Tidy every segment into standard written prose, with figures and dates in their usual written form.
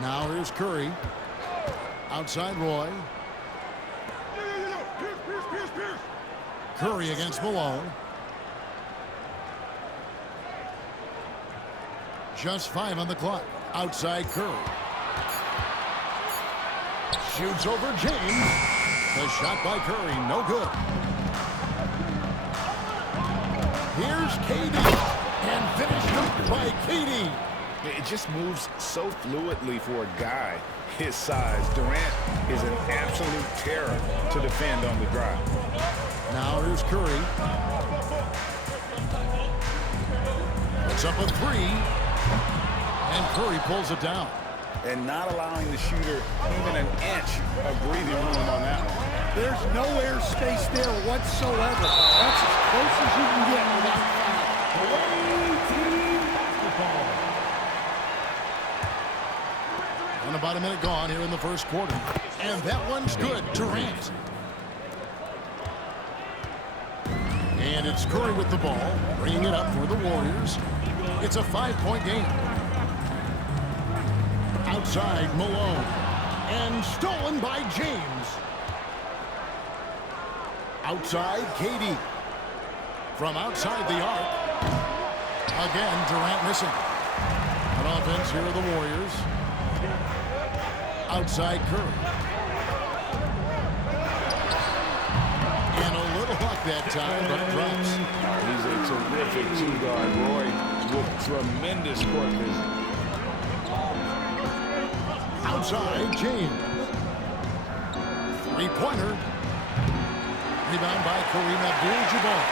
Now here's Curry. Outside Roy. Curry against Malone. Just 5 on the clock. Outside Curry. Shoots over James. The shot by Curry, no good. Here's KD. And finished up by KD. It just moves so fluidly for a guy his size. Durant is an absolute terror to defend on the drive. Now here's Curry. Puts up a 3. And Curry pulls it down. And not allowing the shooter even an inch of breathing room on that one. There's no air space there whatsoever. That's as close as you can get without foul. And about a minute gone here in the first quarter. And that one's good. Durant. And it's Curry with the ball, bringing it up for the Warriors. It's a 5-point game. Outside Malone. And stolen by James. Outside KD. From outside the arc. Again, Durant missing. On offense, here are the Warriors. Outside Curry. And a little luck that time, but drops. He's a terrific two-guard. Roy with tremendous court vision. Outside James. Three-pointer. Rebound by Kareem Abdul-Jabbar.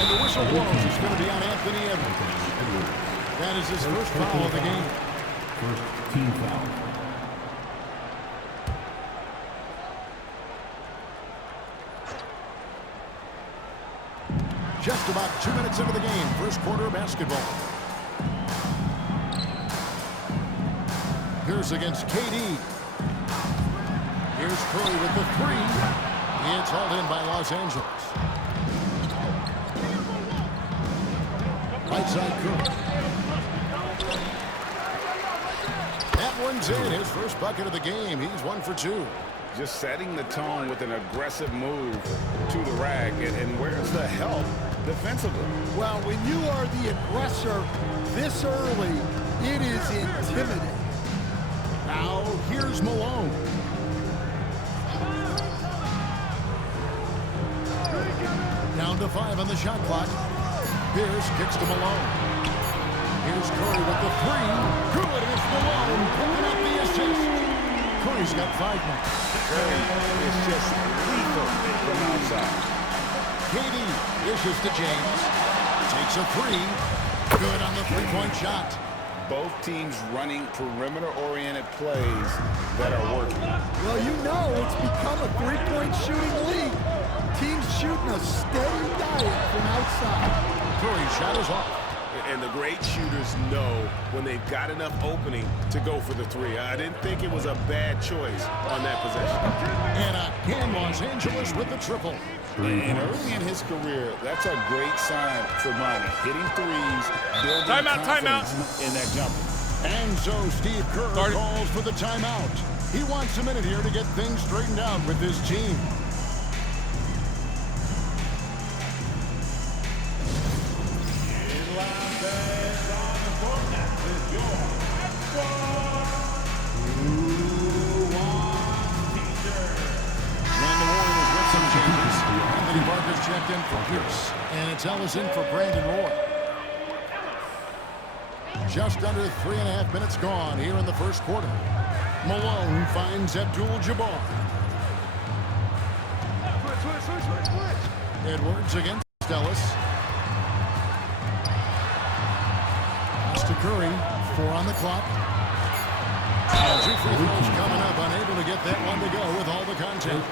And the whistle blows. It's going to be on Anthony Edwards. That is his first foul of the game. First team foul. Just about 2 minutes into the game. First quarter of basketball. Here's against KD. Here's Curry with the 3. It's hauled in by Los Angeles. Right side Curry. That one's in. His first bucket of the game. He's 1 for 2. Just setting the tone with an aggressive move to the rack. And where's the help defensively? Well, when you are the aggressor this early, it is intimidating. Now, here's Malone. Down to 5 on the shot clock. Pierce kicks to Malone. Here's Curry with the 3. Good is Malone picking up the assist. Curry's got 5 now. Curry is just lethal from outside. KD dishes to James. Takes a 3. Good on the 3-point shot. Both teams running perimeter-oriented plays that are working. Well, you know it's become a three-point shooting league. Teams shooting a steady diet from outside. Curry's shot is off. And the great shooters know when they've got enough opening to go for the 3. I didn't think it was a bad choice on that possession. And again, Los Angeles with the triple. And early in his career, that's a great sign for Monty. Hitting threes, building confidence in that jumper. And so Steve Kerr calls for the timeout. He wants a minute here to get things straightened out with his team. Checked in for Pierce. And it's Ellison for Brandon Roy. Just under 3.5 minutes gone here in the first quarter. Malone finds Abdul-Jabbar. Edwards against Ellis. Pass to Curry. 4 on the clock. And 2 free throws coming up. Unable to get that one to go with all the contact.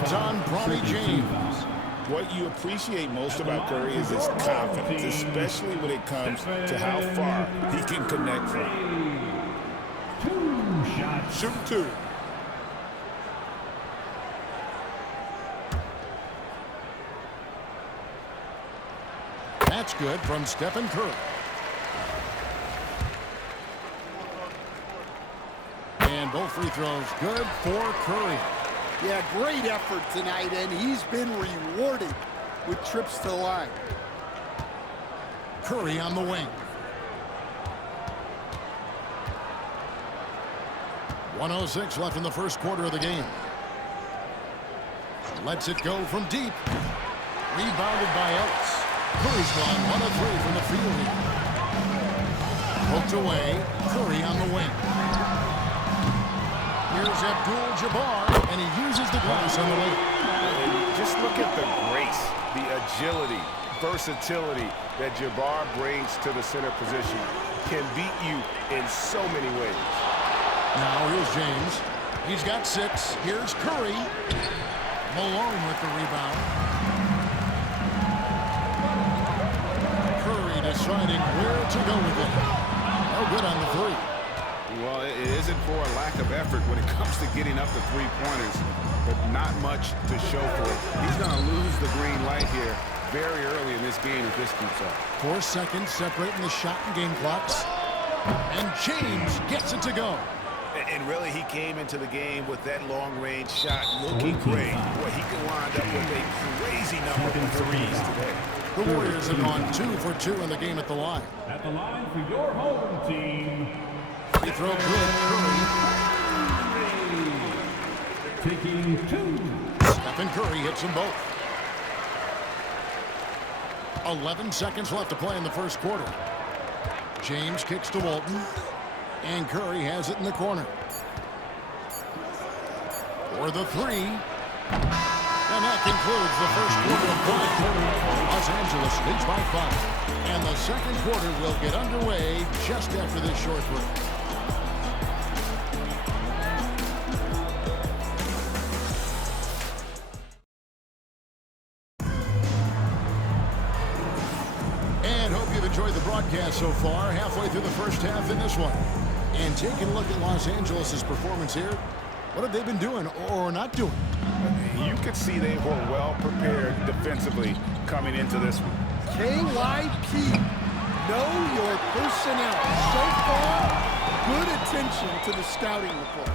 It's on Bronny James. What you appreciate most about Curry is his confidence, especially when it comes to how far he can connect from. Shoot 2. That's good from Stephen Curry. And both free throws good for Curry. Yeah, great effort tonight, and he's been rewarded with trips to the line. Curry on the wing. 1:06 left in the first quarter of the game. Lets it go from deep. Rebounded by Ellis. Curry's gone 1 of 3 from the field here. Poked away. Curry on the wing. Here's Abdul-Jabbar, and he uses the glass on the way. Just look at the grace, the agility, versatility that Jabbar brings to the center position. Can beat you in so many ways. Now here's James. He's got 6. Here's Curry. Malone with the rebound. Curry deciding where to go with it. No good on the 3. Well, it isn't for a lack of effort when it comes to getting up the three-pointers, but not much to show for it. He's going to lose the green light here very early in this game if this keeps up. 4 seconds separating the shot and game clocks. And James gets it to go. And really, he came into the game with that long-range shot looking great. Boy, he can wind up with a crazy number of threes today. The Warriors have gone 2 for 2 in the game at the line. At the line for your home team, Free throw good. Curry. taking 2. Stephen Curry hits them both. 11 seconds left to play in the first quarter. James kicks to Walton. And Curry has it in the corner. For the 3. And that concludes the first quarter of play. Los Angeles leads by 5. And the second quarter will get underway just after this short break. And hope you've enjoyed the broadcast so far. Halfway through the first half in this one. And taking a look at Los Angeles' performance here, what have they been doing or not doing? You could see they were well prepared defensively coming into this one. KYP, know your personnel. So far, good attention to the scouting report.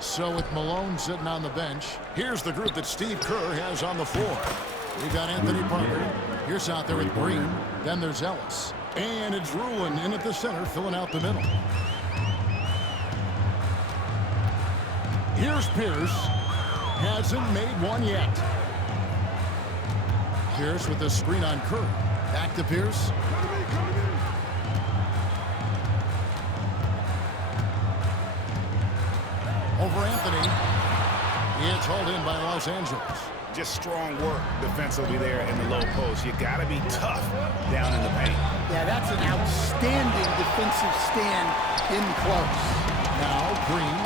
So with Malone sitting on the bench, here's the group that Steve Kerr has on the floor. We've got Anthony Parker. Here's out there with Green. Then there's Ellis. And it's Rulin in at the center, filling out the middle. Here's Pierce. Hasn't made one yet. Pierce with the screen on Curry. Back to Pierce. Over Anthony. It's hauled in by Los Angeles. Just strong work defensively there in the low post. You got to be tough down in the paint. Yeah, that's an outstanding defensive stand in close. Now Green.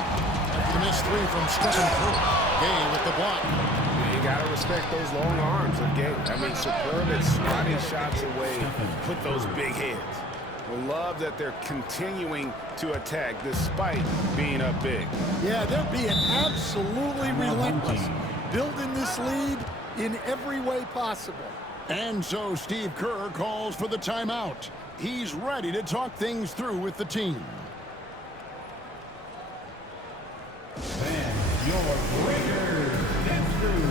After the missed 3 from Stephen Curry. Gay with the block. You got to respect those long arms of Gay. I mean, superb at swatting shots away, put those big heads. Love that they're continuing to attack despite being up big. Yeah, they're being absolutely relentless, building this lead in every way possible. And so Steve Kerr calls for the timeout. He's ready to talk things through with the team. And your breaker, gets through.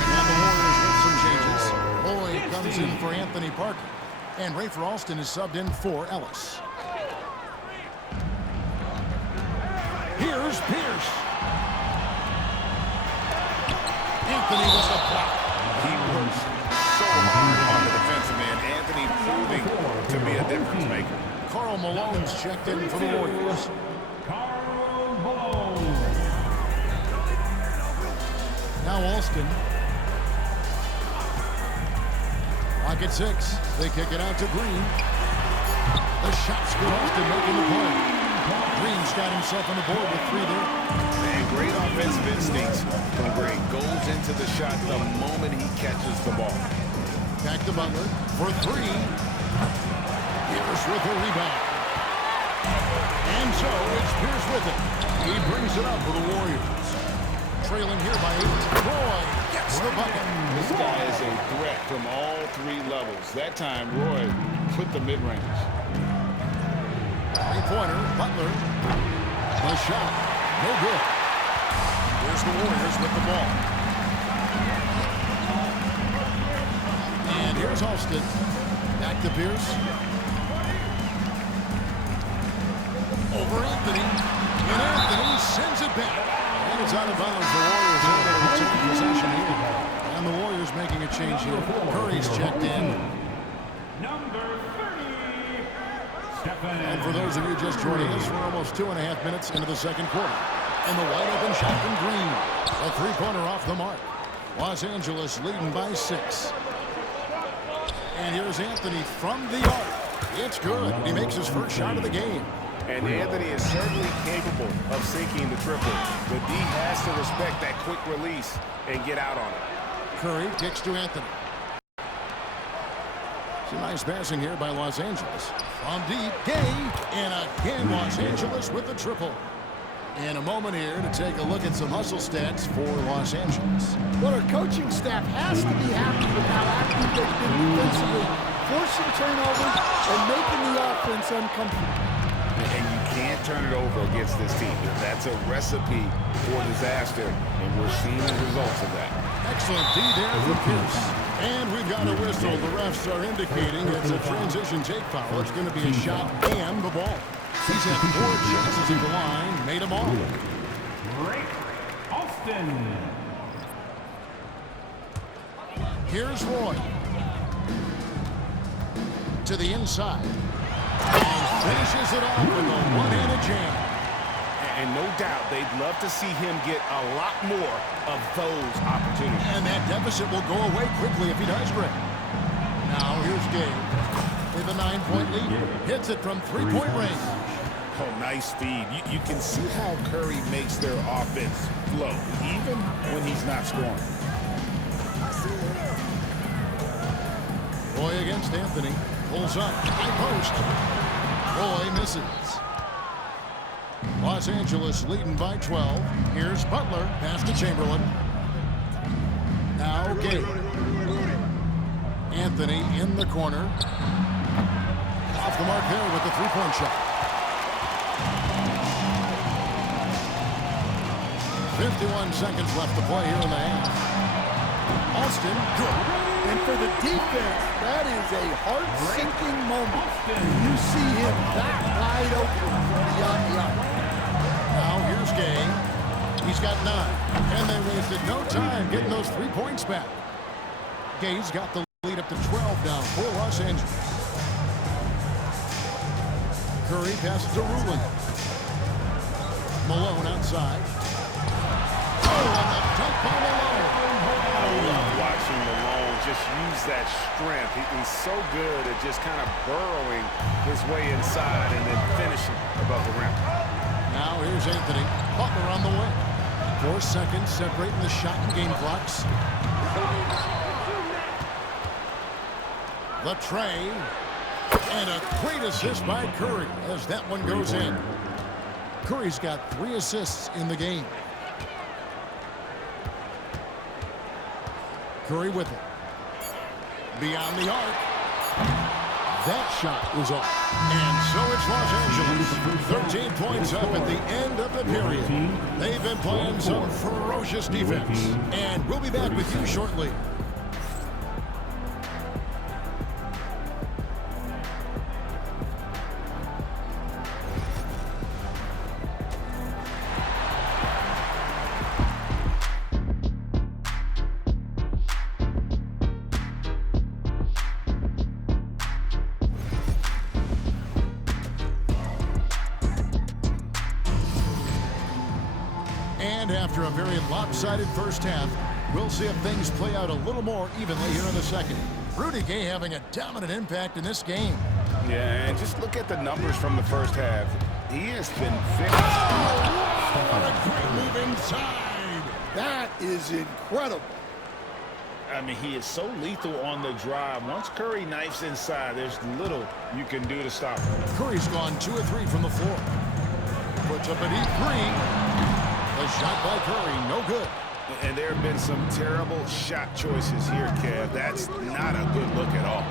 And the Warriors make some changes. Boyd comes in for Anthony Parker. And Rafer Alston is subbed in for Ellis. Here's Pierce. Anthony with the block. He works so hard on the defensive end. Anthony proving to be a difference maker. Karl Malone's checked in for the Warriors. Karl Malone. Now Alston. Clock at 6. They kick it out to Green. The shot's good. Alston making the play. Green's got himself on the board with 3 there. And great offensive instincts from Green. Goes into the shot the moment he catches the ball. Back to Butler for 3. Pierce with the rebound. And so it's Pierce with it. He brings it up for the Warriors. Trailing here by 8. Roy gets the bucket. This guy is a threat from all 3 levels. That time, Roy put the mid-range. 3-pointer, Butler. The shot. No good. Here's the Warriors with the ball. And here's Alston. Back to Pierce. Over Anthony. And Anthony sends it back. And it's out of bounds. The Warriors are able to take possession here. And the Warriors making a change here. Curry's checked in. Number 30, Stephen. And for those of you just joining us, we're almost 2.5 minutes into the second quarter. And the wide open shot from Green. A three-pointer off the mark. Los Angeles leading by 6. And here's Anthony from the arc. It's good. He makes his first shot of the game. And Anthony is certainly capable of sinking the triple. The D has to respect that quick release and get out on it. Curry kicks to Anthony. Some nice passing here by Los Angeles. From deep, Gay. And again, Los Angeles with the triple. And a moment here to take a look at some hustle stats for Los Angeles. Well, our coaching staff has to be happy with how active they've been defensively, forcing turnovers and making the offense uncomfortable. And you can't turn it over against this team. That's a recipe for disaster, and we're seeing the results of that. Excellent D there from Pierce. And we've got a whistle. The refs are indicating it's a transition take foul. It's going to be a shot and the ball. He's had 4 chances at the line, made them all. Rick Alston. Here's Roy. To the inside. And finishes it off with a one-handed jam. And no doubt they'd love to see him get a lot more of those opportunities. And that deficit will go away quickly if he does great. Now here's Gabe with a 9-point lead. Hits it from 3-point range. Oh, nice feed. You can see how Curry makes their offense flow, even when he's not scoring. Roy against Anthony. Pulls up. High post. Roy misses. Los Angeles leading by 12. Here's Butler. Pass to Chamberlain. Now Gabe. Anthony in the corner. Off the mark there with the three-point shot. 51 seconds left to play here in the half. Alston, good. And for the defense, that is a heart-sinking moment. You see him that wide open from beyond the arc. Now here's Gay. He's got 9. And they wasted no time getting those 3 points back. Gay's got the lead up to 12 now for Los Angeles. Curry passes to Rulon. Malone outside. Oh, and the dunk by Malone. I love watching Malone just use that strength. He's so good at just kind of burrowing his way inside and then finishing above the rim. Now here's Anthony. Butler on the way. 4 seconds separating the shot and game clocks. The tray. And a great assist by Curry as that one goes in. Curry's got 3 assists in the game. Curry with it. Beyond the arc. That shot is off. And so it's Los Angeles. 13 points up at the end of the period. They've been playing some ferocious defense. And we'll be back with you shortly. And after a very lopsided first half, we'll see if things play out a little more evenly here in the second. Rudy Gay having a dominant impact in this game. Yeah, and just look at the numbers from the first half. He has been finished. Oh, what a great move inside. That is incredible. I mean, he is so lethal on the drive. Once Curry knifes inside, there's little you can do to stop him. Curry's gone 2 of 3 from the floor. Puts up a deep 3. The shot by Curry, no good. And there have been some terrible shot choices here, Kev. That's not a good look at all.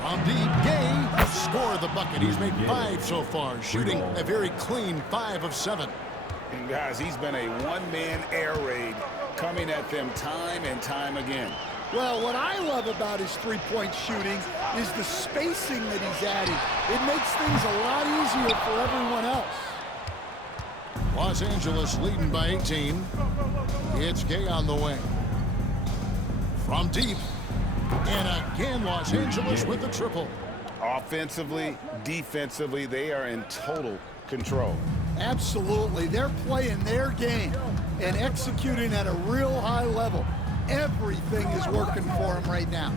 From deep, Gay scored the bucket. He's made 5 so far, shooting a very clean 5 of 7. And guys, he's been a one-man air raid coming at them time and time again. Well, what I love about his three-point shooting is the spacing that he's adding. It makes things a lot easier for everyone else. Los Angeles leading by 18. It's Gay on the wing. From deep. And again, Los Angeles with the triple. Offensively, defensively, they are in total control. Absolutely. They're playing their game and executing at a real high level. Everything is working for him right now.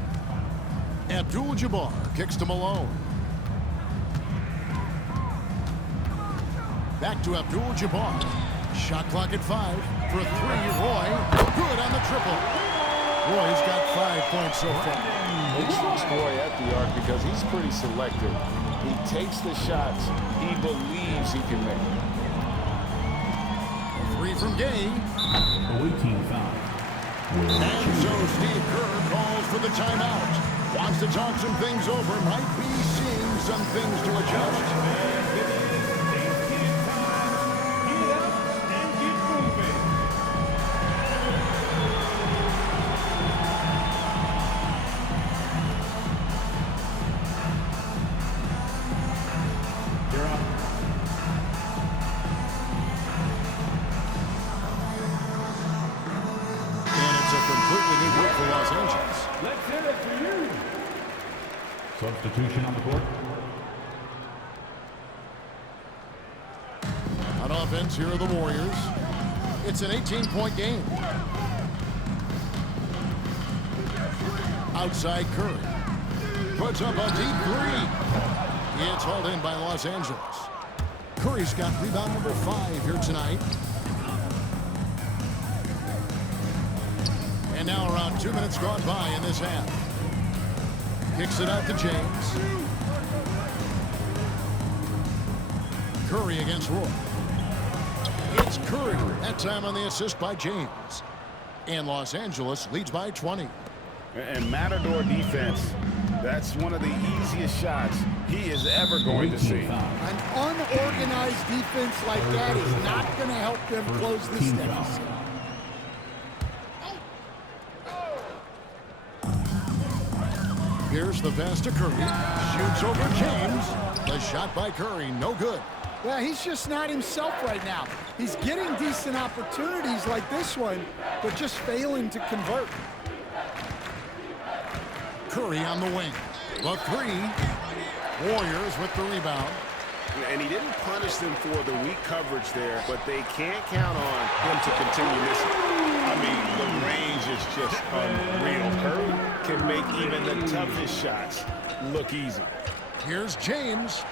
Abdul-Jabbar kicks to Malone. Back to Abdul-Jabbar. Shot clock at 5 for 3. Roy, good on the triple. Roy's got 5 points so far. They trust Roy at the arc because he's pretty selective. He takes the shots he believes he can make. 3 from Gay. Awaiting foul. And so Steve Kerr calls for the timeout. Wants to talk some things over. Might be seeing some things to adjust. Substitution on the court. On offense, here are the Warriors. It's an 18-point game. Outside Curry. Puts up a deep 3. It's hauled in by Los Angeles. Curry's got rebound number 5 here tonight. And now around 2 minutes gone by in this half. Kicks it out to James. Curry against Roy. It's Curry. That time on the assist by James. And Los Angeles leads by 20. And Matador defense, that's one of the easiest shots he is ever going to see. An unorganized defense like that is not going to help them close this deficit. Here's the pass to Curry. Shoots over James. The shot by Curry, no good. Yeah, he's just not himself right now. He's getting decent opportunities like this one, but just failing to convert. Curry on the wing. The 3. Warriors with the rebound. And he didn't punish them for the weak coverage there, but they can't count on him to continue missing. I mean, the range is just unreal. Curry can make even the toughest shots look easy. Here's James.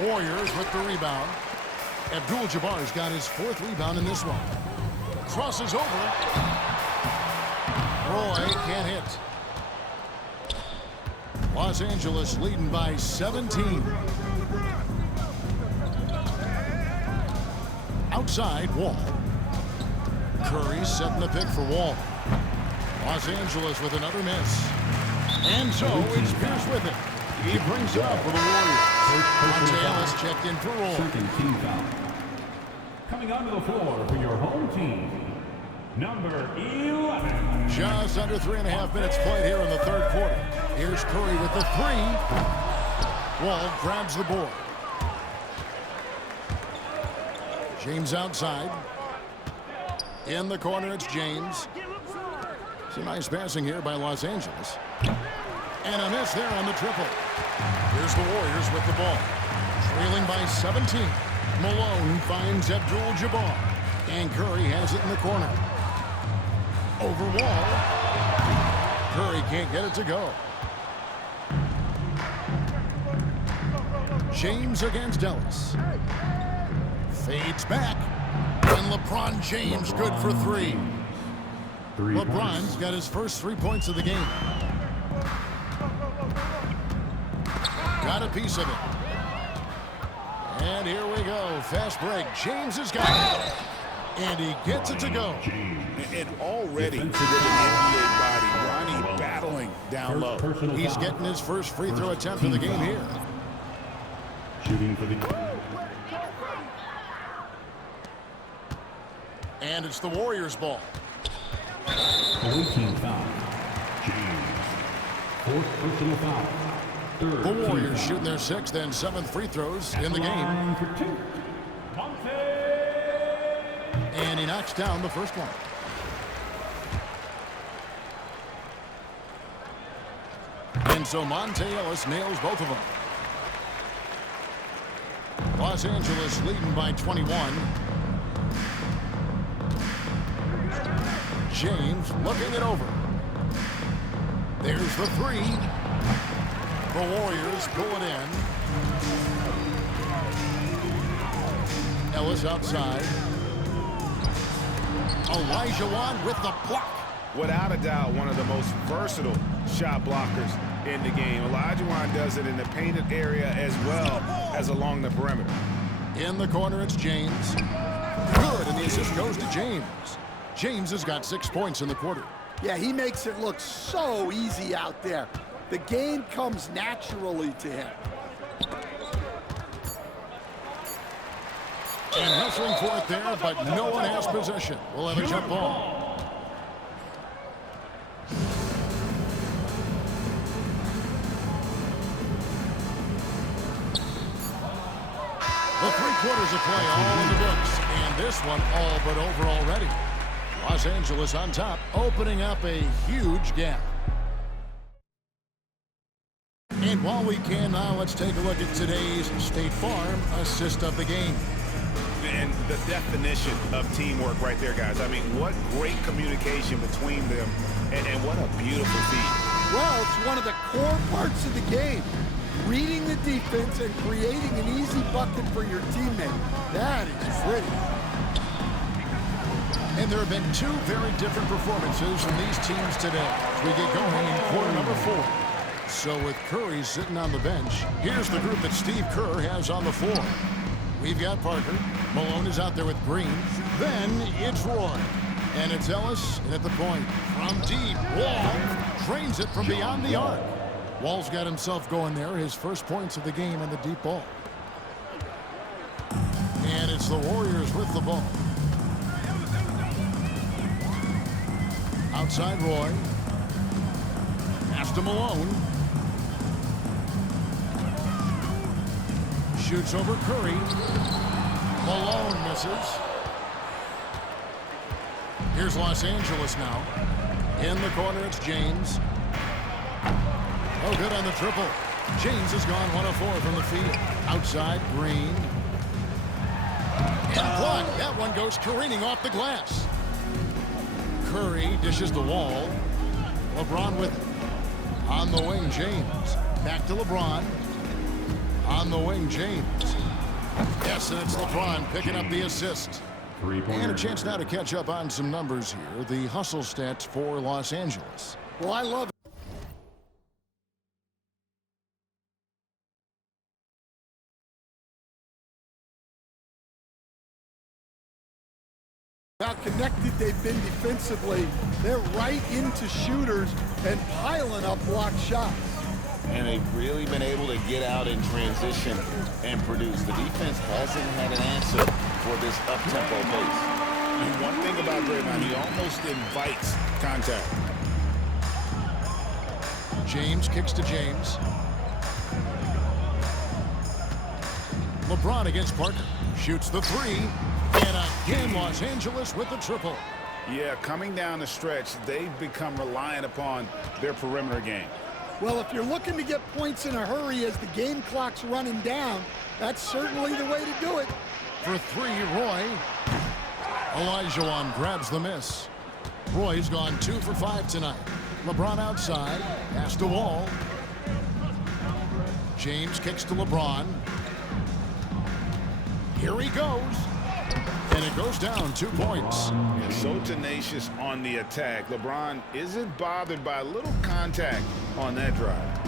Warriors with the rebound. Abdul-Jabbar's got his 4th rebound in this one. Crosses over. Roy can't hit. Los Angeles leading by 17. Outside, Wall. Curry setting the pick for Wall. Los Angeles with another miss. And so it's Pierce with it. He brings it up for the Warriors. Monte Ellis checked in for Roy. Second team foul. Coming onto the floor for your home team, number 11. Just under 3.5 minutes played here in the 3rd quarter. Here's Curry with the 3. Wall grabs the board. James outside. In the corner, it's James. Some nice passing here by Los Angeles. And a miss there on the triple. Here's the Warriors with the ball. Trailing by 17. Malone finds Abdul-Jabbar. And Curry has it in the corner. Over Wall. Curry can't get it to go. James against Ellis. Fades back. And LeBron James good for 3. LeBron's got his first 3 points of the game. Got a piece of it. And here we go. Fast break. James has got it. And he gets it to go. And already with an NBA body, Ronnie battling down low. He's getting his first free throw attempt of the game here. Shooting for the And it's the Warriors' ball. 14 foul. James. 4th personal foul. 3rd. The Warriors shooting their 6th and 7th free throws in the game. Line for 2. Monte. And he knocks down the first one. And so Monte Ellis nails both of them. Los Angeles leading by 21. James looking it over. There's the 3. The Warriors pull it in. Ellis outside. Olajuwon with the block. Without a doubt, one of the most versatile shot blockers in the game. Olajuwon does it in the painted area as well as along the perimeter. In the corner, it's James. Good, and the assist goes to James. James has got 6 points in the quarter. Yeah, he makes it look so easy out there. The game comes naturally to him. And hustling for it there, but no one has possession. We'll have a jump ball. The 3 quarters of play all in the books, and this one all but over already. Los Angeles on top, opening up a huge gap. And while we can now, let's take a look at today's State Farm assist of the game. And the definition of teamwork right there, guys. I mean, what great communication between them, and what a beautiful feat. Well, it's one of the core parts of the game. Reading the defense and creating an easy bucket for your teammate. That is pretty. And there have been 2 very different performances from these teams today as we get going in quarter number 4. So with Curry sitting on the bench, here's the group that Steve Kerr has on the floor. We've got Parker. Malone is out there with Green. Then it's Roy. And it's Ellis, and at the point, from deep, Wall drains it from beyond the arc. Wall's got himself going there, his first points of the game in the deep ball. And it's the Warriors with the ball. Outside Roy. Pass to Malone. Shoots over Curry. Malone misses. Here's Los Angeles now. In the corner, it's James. Oh, good on the triple. James has gone 1 of 4 from the field. Outside, Green. And blocked. That one goes careening off the glass. Curry dishes the Wall. LeBron with it. On the wing, James. Back to LeBron. On the wing, James. Yes, and it's LeBron picking up the assist. And a chance now to catch up on some numbers here. The hustle stats for Los Angeles. Well, I love it. How connected they've been defensively. They're right into shooters and piling up blocked shots. And they've really been able to get out in transition and produce. The defense hasn't had an answer for this up-tempo pace. And one thing about Draymond, he almost invites contact. James kicks to James. LeBron against Parker. Shoots the 3. And again, Los Angeles with the triple. Yeah, coming down the stretch, they've become reliant upon their perimeter game. Well, if you're looking to get points in a hurry as the game clock's running down, that's certainly the way to do it. For 3, Roy. Olajuwon grabs the miss. Roy's gone 2 for 5 tonight. LeBron outside. Pass to Wall. James kicks to LeBron. Here he goes. And it goes down 2 points. And so tenacious on the attack. LeBron isn't bothered by a little contact on that drive.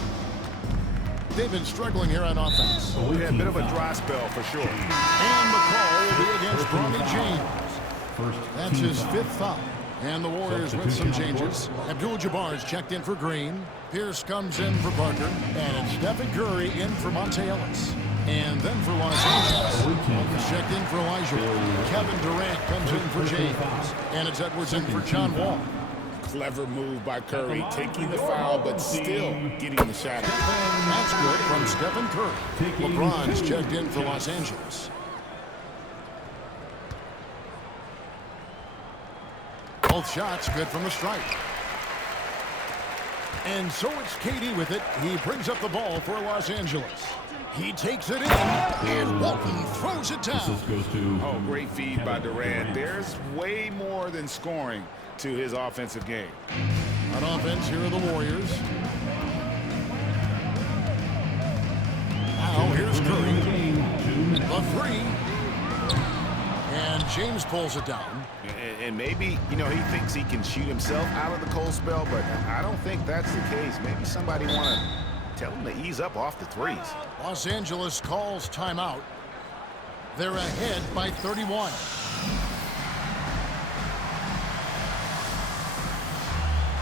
They've been struggling here on offense. We had a bit of a dry spell for sure. And the call will be against Bronny James. That's his 5th foul. And the Warriors with some changes. Abdul-Jabbar is checked in for Green. Pierce comes in for Parker. And it's Stephen Curry in for Monte Ellis. And then for Los Angeles, Lucas checked in for Elijah. Kevin Durant comes in for James. And it's Edwards in for John Wall. Clever move by Curry, taking the foul, but still getting the shot. That's good from Stephen Curry. LeBron's checked in for Los Angeles. Both shots good from the stripe. And so it's KD with it. He brings up the ball for Los Angeles. He takes it in, and Walton throws it down. Oh, great feed by Durant. There's way more than scoring to his offensive game. On offense, here are the Warriors. Now here's Curry. The three. And James pulls it down. And maybe, you know, he thinks he can shoot himself out of the cold spell, but I don't think that's the case. Maybe somebody want to tell him to ease up off the threes. Los Angeles calls timeout. They're ahead by 31.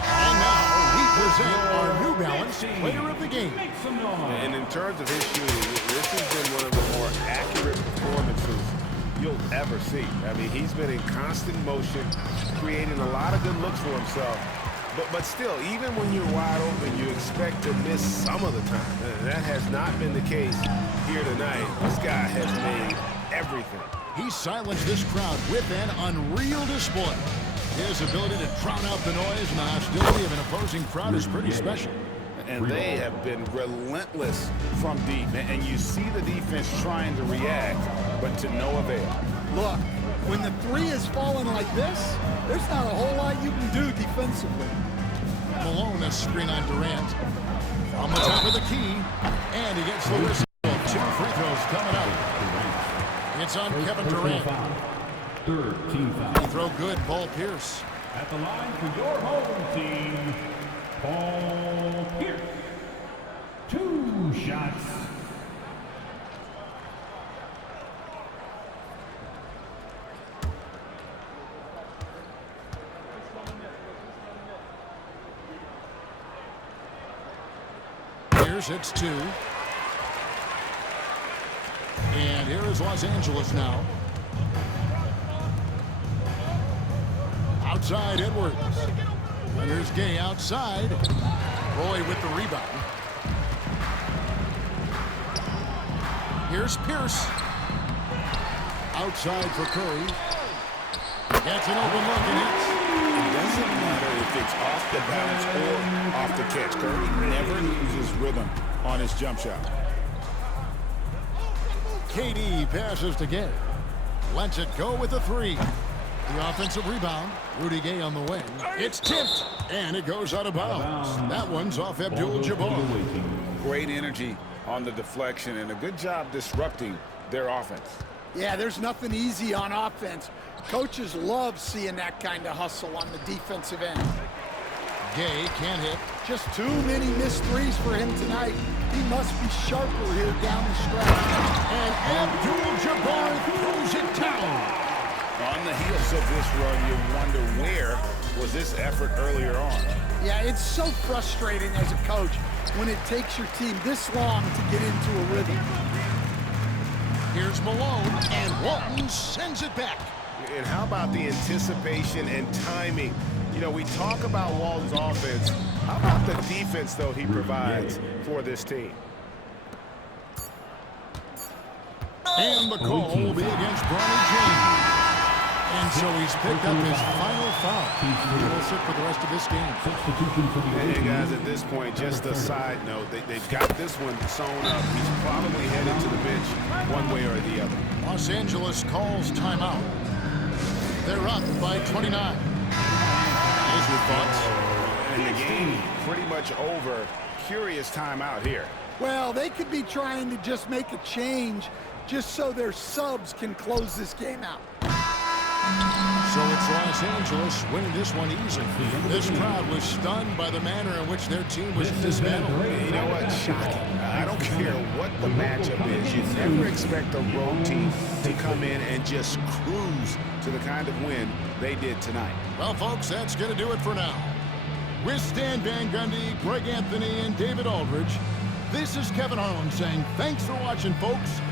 And now we present our New Balance Player of the Game. And in terms of his shooting, this has been one of the more accurate performances you'll ever see. I mean, he's been in constant motion, creating a lot of good looks for himself. But still, even when you're wide open, you expect to miss some of the time. That has not been the case here tonight. This guy has made everything. He silenced this crowd with an unreal display. His ability to drown out the noise and the hostility of an opposing crowd is pretty special. And they have been relentless from deep. And you see the defense trying to react, but to no avail. Look, when the three is falling like this, there's not a whole lot you can do defensively. Malone a screen on Durant. From the top of the key, and he gets the whistle. 2 free throws coming up. It's on Kevin Durant. Third team foul. Free throw good, Paul Pierce. At the line for your home team, Paul Pierce. 2 shots. Pierce hits 2. And here is Los Angeles now. Outside Edwards. And there's Gay outside. Roy with the rebound. Here's Pierce. Outside for Curry. Gets an open look and hits. It doesn't matter if it's off the bounce or off the catch. Curry never loses rhythm on his jump shot. KD passes to Gay. Lets it go with the 3. The offensive rebound. Rudy Gay on the wing. It's tipped, and it goes out of bounds. That one's off Abdul-Jabbar. Great energy on the deflection, and a good job disrupting their offense. Yeah, there's nothing easy on offense. Coaches love seeing that kind of hustle on the defensive end. Gay can't hit. Just too many missed threes for him tonight. He must be sharper here down the stretch. And Abdul-Jabbar throws it down. On the heels of this run, you wonder where was this effort earlier on. Yeah, it's so frustrating as a coach when it takes your team this long to get into a rhythm. Here's Malone, and Walton sends it back. And how about the anticipation and timing? You know, we talk about Walton's offense. How about the defense, though, he provides for this team? And the call will be against Bronny James. And so he's picked up his final foul. He will sit for the rest of this game. Hey, guys, at this point, just a side note, they've got this one sewn up. He's probably headed to the bench one way or the other. Los Angeles calls timeout. They're up by 29. Here's your thoughts. And the game pretty much over. Curious timeout here. Well, they could be trying to just make a change just so their subs can close this game out. So it's Los Angeles winning this one easily. This crowd was stunned by the manner in which their team was dismantled. You know what? Shocking. I don't care what the matchup is. You never expect a road team to come in and just cruise to the kind of win they did tonight. Well, folks, that's going to do it for now. With Stan Van Gundy, Greg Anthony, and David Aldridge, this is Kevin Harlan saying thanks for watching, folks.